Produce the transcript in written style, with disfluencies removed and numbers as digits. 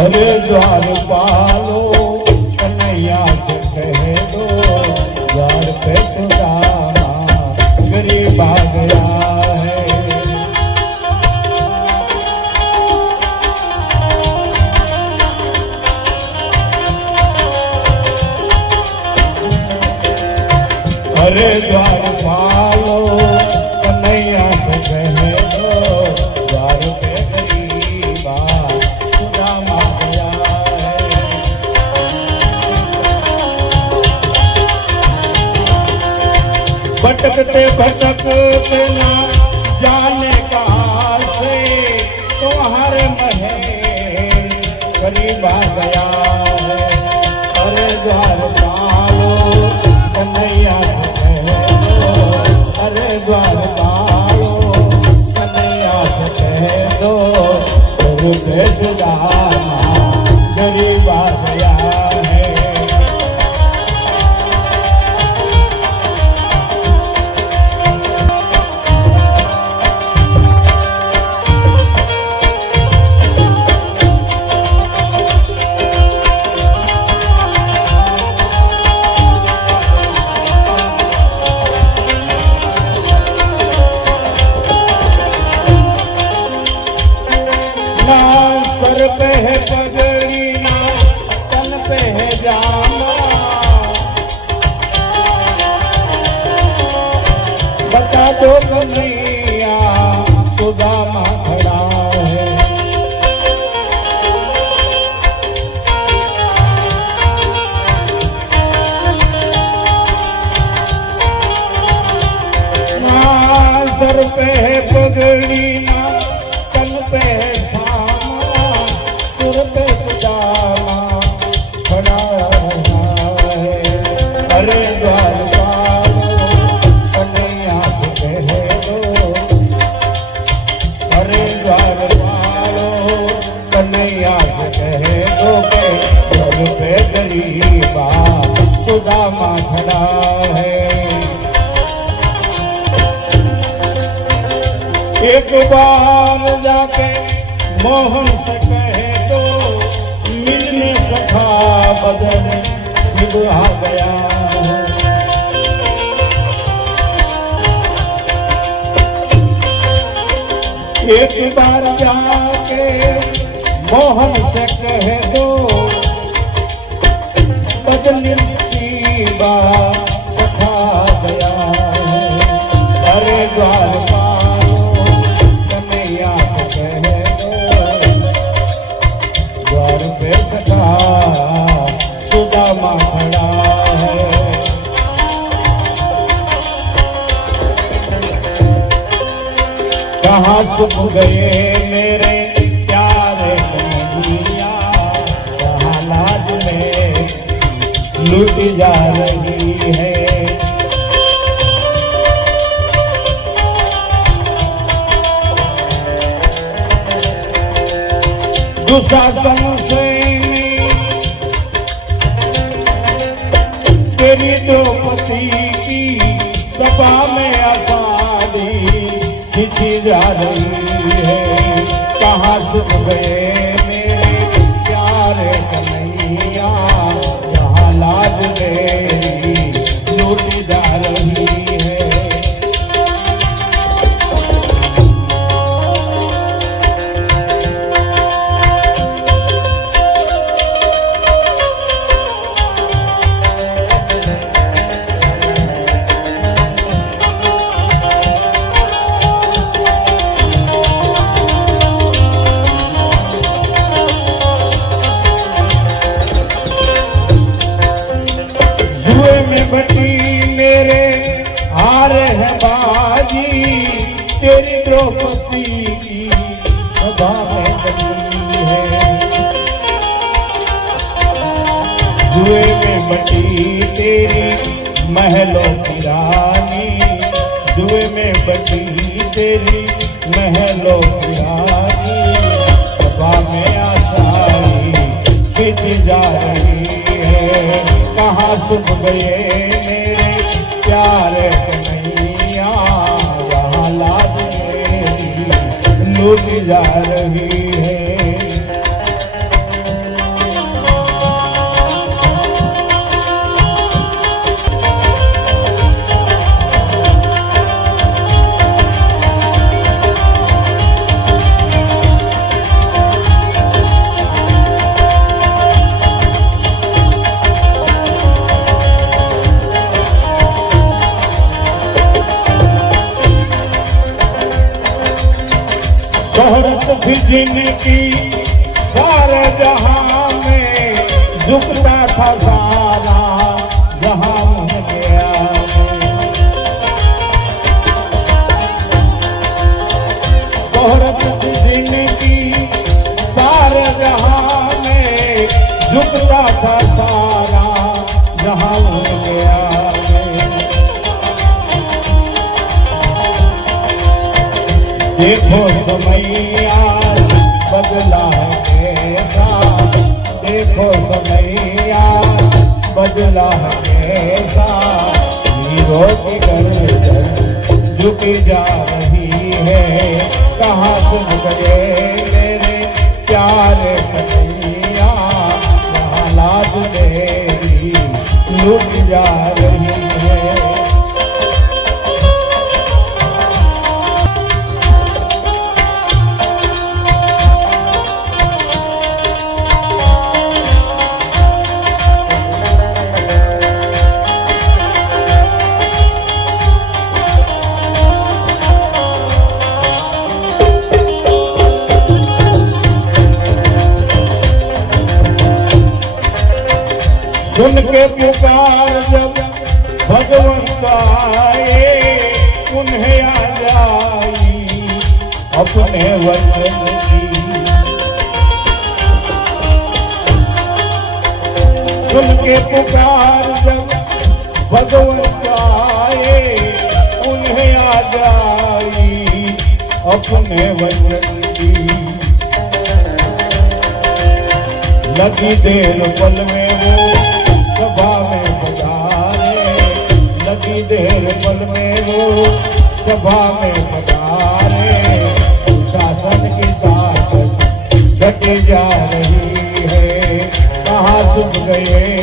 अरे द्वारपालो कन्हैया से कह दो, द्वार पे सुदामा गरीब आ गया है। अरे द्वारपालो कन्हैया से कह दो, द्वार पे गरीबा सुदामा गया है। भटकते भटकते ना जाने कहाँ से तुम्हारे महल करीब आ गया है। अरे द्वारपालो कन्हैया से कह दो, अरे द्वारपालो कन्हैया से कह दो, गुरु सुदामा गरीब आ गया है। सर पे है पगड़ी ना तन पे है जामा, बता दो कन्हैया सुदामा खड़ा है। ना सर पे है पगड़ी ना तन पे है पे सुदामा खड़ा है। अरे द्वारपालो कन्हैया से कह दो, अरे द्वारपालो कन्हैया से कह दो के घर पे गरीबा सुदामा खड़ा है। एक बार जाके मोहन से कहे तो मिलने सखा बदन शिव आ गया है। एक बार जाके मोहन से कहे दो बदन शिवा सखा गया है। अरे द्वारपालो कन्हैया से कहे पे सखा सुदामा खड़ा है। कहाँ सुख गए मेरे प्यारे कन्हैया, कहाँ लाज में लूट जा रही है। दुशासन से तेरी द्रौपदी की सभा में आसानी खिंची जा रही है। कहाँ सुख गए मेरे प्यारे कन्हैया, कहाँ लाज मेरी लूटी जा रही है। बटी मेरे हार है बाजी, तेरी द्रौपदी की सभा में बनी है। जुए में बटी तेरी महलों की रानी, जुए में बटी तेरी महलों की रानी, सभा में आसानी खिंच जा रही है। कहाँ सुख गए मेरे प्यारे कन्हैया, यहाँ लाज मेरी लूट जा रही है। शोहरत भी जिनकी सारे जहां में, झुकता था सारा जहां मन गया। शोहरत भी जिनकी सारे जहां में, झुकता था सारा जहां मन गया। देखो समैया बदला है कैसा, देखो समैया बदला है कैसा। हीरो की गर्दन झुकी जा रही है, कहाँ सुन गए मेरे प्यारे कन्हैया। यहाँ लाज मेरी लुट जा रही है। सुन के पुकार जब भगवंत आए, उन्हें आ जाई अपने वचन की। सुन के पुकार जब भगवंत आए, उन्हें आ जाई अपने वचन की। लगी देर पल में वो सभा में पधारे, लगी देर पल में वो सभा में पधारे। शासन की ताकत घटी जा रही है, कहाँ सुन गए